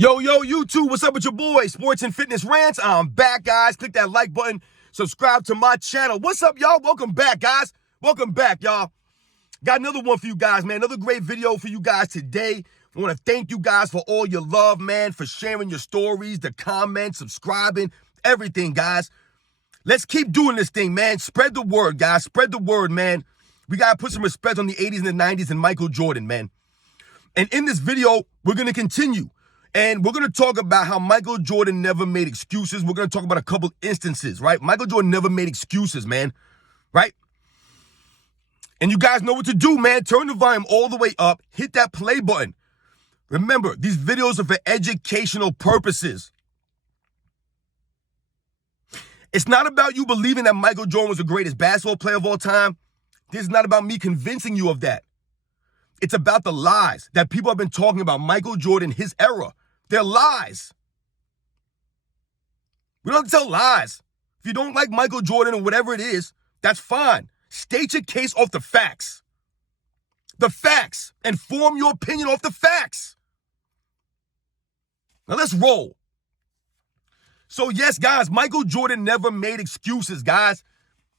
Yo, YouTube, what's up with your boy? Sports and Fitness Rants. I'm back, guys. Click that like button. Subscribe to my channel. What's up, y'all? Welcome back, guys. Welcome back, y'all. Got another one for you guys, man. Another great video for you guys today. I want to thank you guys for all your love, man, for sharing your stories, the comments, subscribing, everything, guys. Let's keep doing this thing, man. Spread the word, guys. Spread the word, man. We got to put some respect on the 80s and the 90s and Michael Jordan, man. And in this video, we're going to continue. And we're going to talk about how Michael Jordan never made excuses. We're going to talk about a couple instances, right? Michael Jordan never made excuses, man, right? And you guys know what to do, man. Turn the volume all the way up. Hit that play button. Remember, these videos are for educational purposes. It's not about you believing that Michael Jordan was the greatest basketball player of all time. This is not about me convincing you of that. It's about the lies that people have been talking about Michael Jordan, his era. They're lies. We don't have to tell lies. If you don't like Michael Jordan or whatever it is, that's fine. State your case off the facts. The facts. And form your opinion off the facts. Now let's roll. So yes, guys, Michael Jordan never made excuses, guys.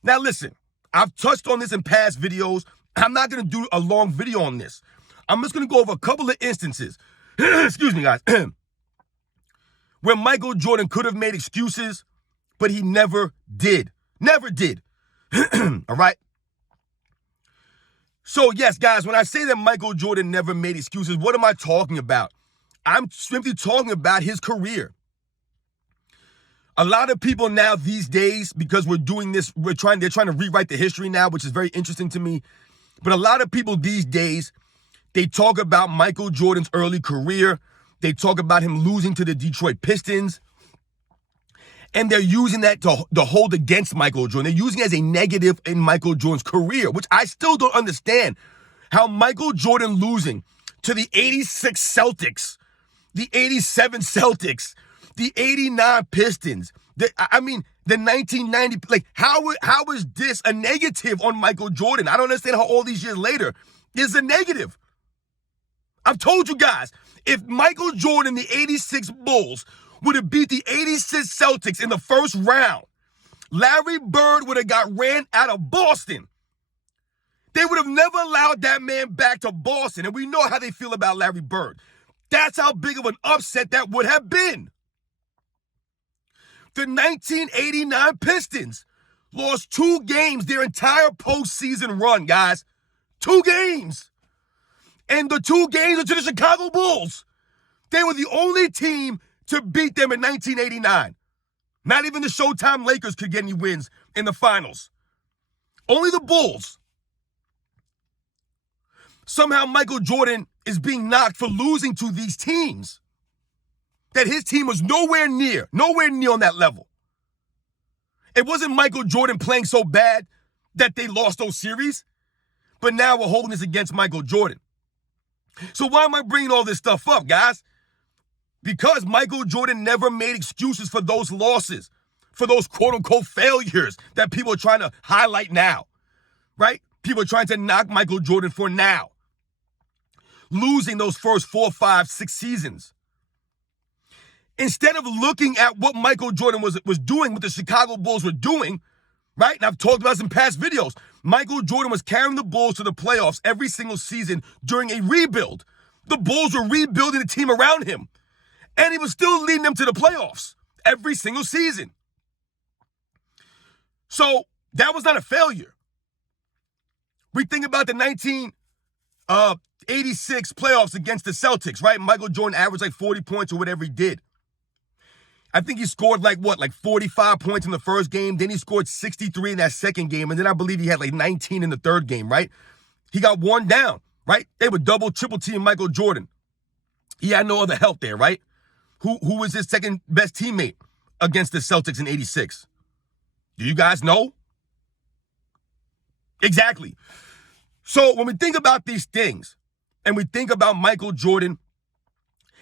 Now listen, I've touched on this in past videos. I'm not going to do a long video on this. I'm just going to go over a couple of instances. Excuse me, guys. Where Michael Jordan could have made excuses, but he never did. Never did. All right? So, yes, guys, when I say that Michael Jordan never made excuses, what am I talking about? I'm simply talking about his career. A lot of people now these days, because we're doing this, they're trying to rewrite the history now, which is very interesting to me. But a lot of people these days, they talk about Michael Jordan's early career. They talk about him losing to the Detroit Pistons. And they're using that to hold against Michael Jordan. They're using it as a negative in Michael Jordan's career, which I still don't understand. How Michael Jordan losing to the 86 Celtics, the 87 Celtics, the 89 Pistons, the 1990, like, how is this a negative on Michael Jordan? I don't understand how all these years later is a negative. I've told you guys, if Michael Jordan, the 86 Bulls, would have beat the 86 Celtics in the first round, Larry Bird would have got ran out of Boston. They would have never allowed that man back to Boston, and we know how they feel about Larry Bird. That's how big of an upset that would have been. The 1989 Pistons lost 2 games their entire postseason run, guys. 2 games. And the 2 games are to the Chicago Bulls. They were the only team to beat them in 1989. Not even the Showtime Lakers could get any wins in the finals. Only the Bulls. Somehow Michael Jordan is being knocked for losing to these teams. That his team was nowhere near on that level. It wasn't Michael Jordan playing so bad that they lost those series, but now we're holding this against Michael Jordan. So why am I bringing all this stuff up, guys? Because Michael Jordan never made excuses for those losses, for those quote-unquote failures that people are trying to highlight now, right? People are trying to knock Michael Jordan for now. Losing those first 4, 5, 6 seasons. Instead of looking at what Michael Jordan was doing, what the Chicago Bulls were doing, right? And I've talked about this in past videos. Michael Jordan was carrying the Bulls to the playoffs every single season during a rebuild. The Bulls were rebuilding the team around him. And he was still leading them to the playoffs every single season. So that was not a failure. We think about the 1986 playoffs against the Celtics, right? Michael Jordan averaged like 40 points or whatever he did. I think he scored like 45 points in the first game. Then he scored 63 in that second game. And then I believe he had like 19 in the third game, right? He got worn down, right? They would double, triple team Michael Jordan. He had no other help there, right? Who was his second best teammate against the Celtics in 86? Do you guys know? Exactly. So when we think about these things and we think about Michael Jordan,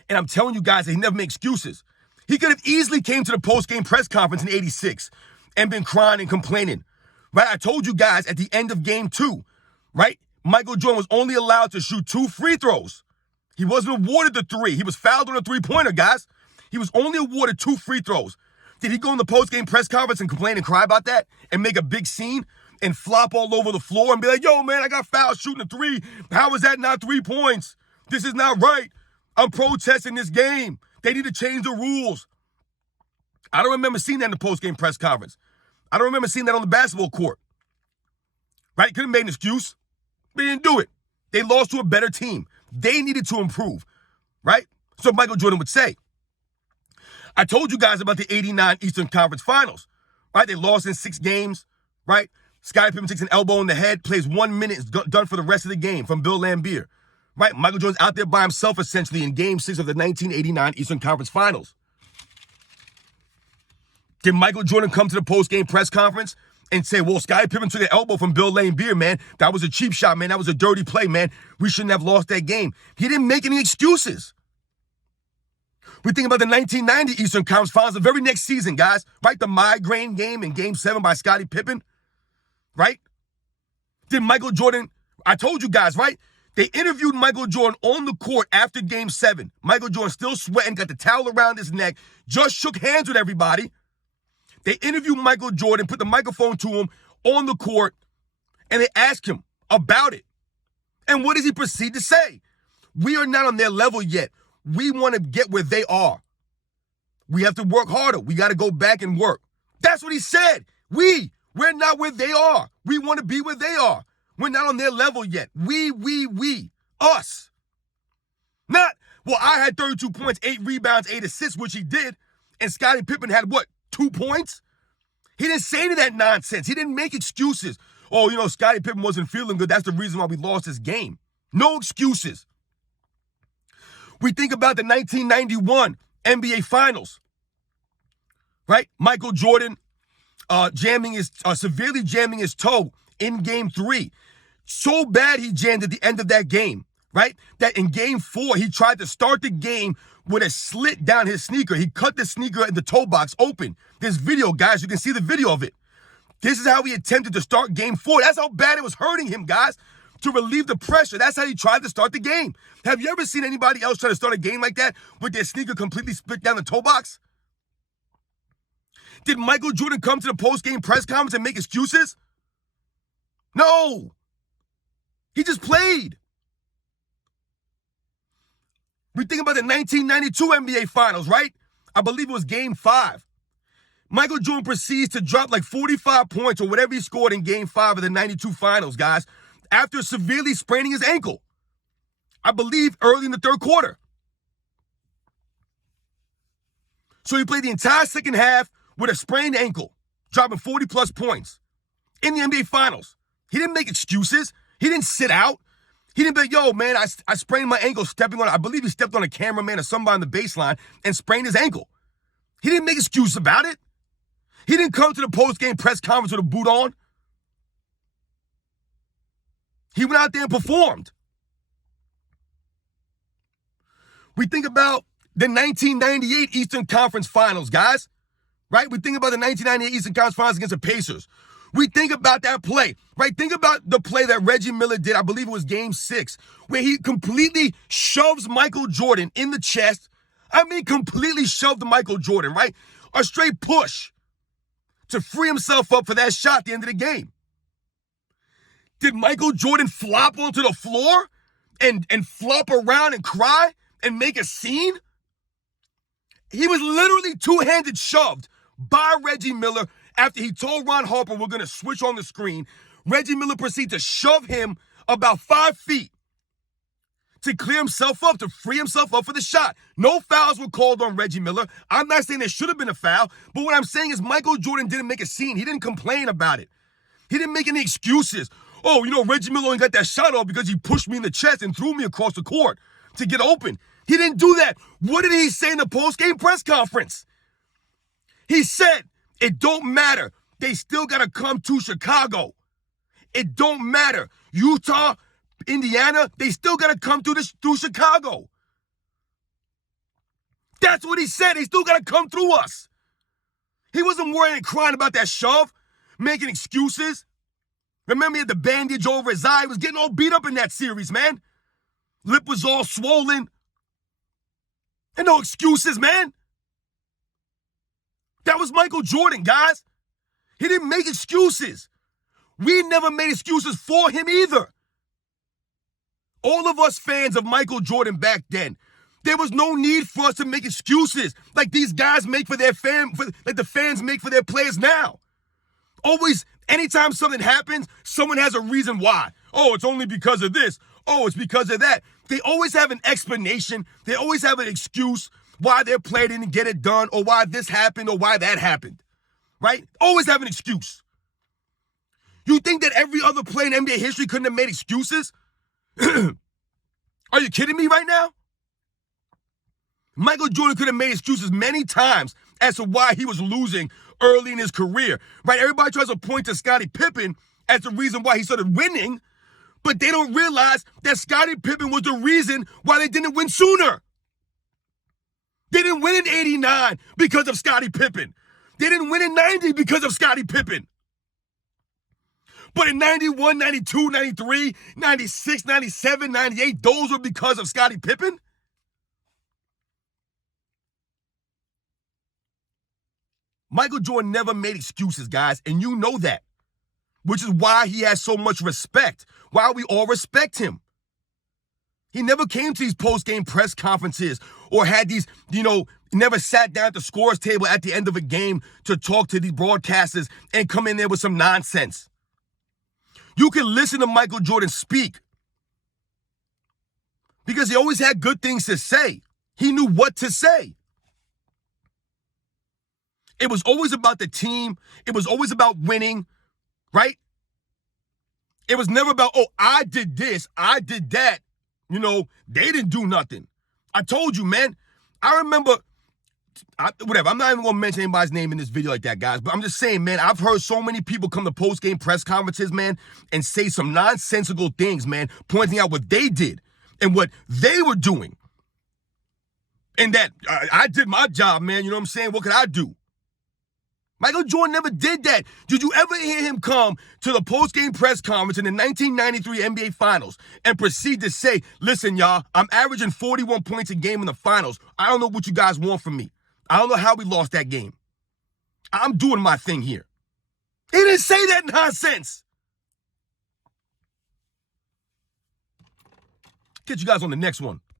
and I'm telling you guys that he never made excuses. He could have easily came to the post-game press conference in 86 and been crying and complaining, right? I told you guys at the end of game 2, right? Michael Jordan was only allowed to shoot 2 free throws. He wasn't awarded the 3. He was fouled on a 3-pointer, guys. He was only awarded 2 free throws. Did he go in the post-game press conference and complain and cry about that and make a big scene and flop all over the floor and be like, yo, man, I got fouled shooting a 3. How is that not 3 points? This is not right. I'm protesting this game. They need to change the rules. I don't remember seeing that in the post-game press conference. I don't remember seeing that on the basketball court. Right? Could have made an excuse. They didn't do it. They lost to a better team. They needed to improve. Right? So Michael Jordan would say. I told you guys about the 89 Eastern Conference Finals. Right? They lost in 6 games. Right? Scottie Pippen takes an elbow in the head, plays 1 minute, is done for the rest of the game from Bill Laimbeer. Right? Michael Jordan's out there by himself, essentially, in Game 6 of the 1989 Eastern Conference Finals. Did Michael Jordan come to the post-game press conference and say, well, Scottie Pippen took an elbow from Bill Laimbeer, man. That was a cheap shot, man. That was a dirty play, man. We shouldn't have lost that game. He didn't make any excuses. We think about the 1990 Eastern Conference Finals, the very next season, guys. Right? The migraine game in Game 7 by Scottie Pippen. Right? Did Michael Jordan, I told you guys, right? They interviewed Michael Jordan on the court after Game 7. Michael Jordan still sweating, got the towel around his neck, just shook hands with everybody. They interviewed Michael Jordan, put the microphone to him on the court, and they asked him about it. And what does he proceed to say? We are not on their level yet. We want to get where they are. We have to work harder. We got to go back and work. That's what he said. We're not where they are. We want to be where they are. We're not on their level yet. We, us. Not, well, I had 32 points, 8 rebounds, 8 assists, which he did, and Scottie Pippen had what? 2 points? He didn't say any of that nonsense. He didn't make excuses. Oh, Scottie Pippen wasn't feeling good. That's the reason why we lost this game. No excuses. We think about the 1991 NBA Finals, right? Michael Jordan severely jamming his toe in Game 3. So bad he jammed at the end of that game, right? That in Game 4, he tried to start the game with a slit down his sneaker. He cut the sneaker in the toe box open. There's video, guys. You can see the video of it. This is how he attempted to start Game 4. That's how bad it was hurting him, guys, to relieve the pressure. That's how he tried to start the game. Have you ever seen anybody else try to start a game like that with their sneaker completely split down the toe box? Did Michael Jordan come to the post-game press conference and make excuses? No. He just played. We think about the 1992 NBA Finals, right? I believe it was Game 5. Michael Jordan proceeds to drop like 45 points or whatever he scored in Game 5 of the 92 Finals, guys, after severely spraining his ankle. I believe early in the third quarter. So he played the entire second half with a sprained ankle, dropping 40-plus points in the NBA Finals. He didn't make excuses. He didn't sit out. He didn't be like, yo, man, I sprained my ankle stepping on, I believe he stepped on a cameraman or somebody on the baseline and sprained his ankle. He didn't make excuse about it. He didn't come to the post-game press conference with a boot on. He went out there and performed. We think about the 1998 Eastern Conference Finals, guys. Right? We think about the 1998 Eastern Conference Finals against the Pacers. We think about that play, right? Think about the play that Reggie Miller did, I believe it was Game 6, where he completely shoves Michael Jordan in the chest. I mean, completely shoved Michael Jordan, right? A straight push to free himself up for that shot at the end of the game. Did Michael Jordan flop onto the floor and flop around and cry and make a scene? He was literally two-handed shoved by Reggie Miller. After he told Ron Harper we're going to switch on the screen, Reggie Miller proceeded to shove him about 5 feet to clear himself up, to free himself up for the shot. No fouls were called on Reggie Miller. I'm not saying there should have been a foul, but what I'm saying is Michael Jordan didn't make a scene. He didn't complain about it. He didn't make any excuses. Oh, Reggie Miller only got that shot off because he pushed me in the chest and threw me across the court to get open. He didn't do that. What did he say in the post-game press conference? He said, it don't matter. They still got to come to Chicago. It don't matter. Utah, Indiana, they still got to come through Chicago. That's what he said. They still got to come through us. He wasn't worrying and crying about that shove, making excuses. Remember, he had the bandage over his eye. He was getting all beat up in that series, man. Lip was all swollen. And no excuses, man. That was Michael Jordan, guys. He didn't make excuses. We never made excuses for him either. All of us fans of Michael Jordan back then, there was no need for us to make excuses like these guys make for their like the fans make for their players now. Always, anytime something happens, someone has a reason why. Oh, it's only because of this. Oh, it's because of that. They always have an explanation. They always have an excuse why their player didn't get it done or why this happened or why that happened. Right? Always have an excuse. You think that every other player in NBA history couldn't have made excuses? Are you kidding me right now? Michael Jordan could have made excuses many times as to why he was losing early in his career, right? Everybody tries to point to Scottie Pippen as the reason why he started winning, but they don't realize that Scottie Pippen was the reason why they didn't win sooner. They didn't win in 89 because of Scottie Pippen. They didn't win in 90 because of Scottie Pippen. But in 91, 92, 93, 96, 97, 98, those were because of Scottie Pippen? Michael Jordan never made excuses, guys, and you know that, which is why he has so much respect, why we all respect him. He never came to these post-game press conferences or had these, never sat down at the scores table at the end of a game to talk to these broadcasters and come in there with some nonsense. You can listen to Michael Jordan speak because he always had good things to say. He knew what to say. It was always about the team. It was always about winning, right? It was never about, oh, I did this, I did that. They didn't do nothing. I told you, man. I remember, whatever, I'm not even going to mention anybody's name in this video like that, guys. But I'm just saying, man, I've heard so many people come to post-game press conferences, man, and say some nonsensical things, man, pointing out what they did and what they were doing. And that I did my job, man. You know what I'm saying? What could I do? Michael Jordan never did that. Did you ever hear him come to the post-game press conference in the 1993 NBA Finals and proceed to say, listen, y'all, I'm averaging 41 points a game in the finals. I don't know what you guys want from me. I don't know how we lost that game. I'm doing my thing here. He didn't say that nonsense. Catch you guys on the next one.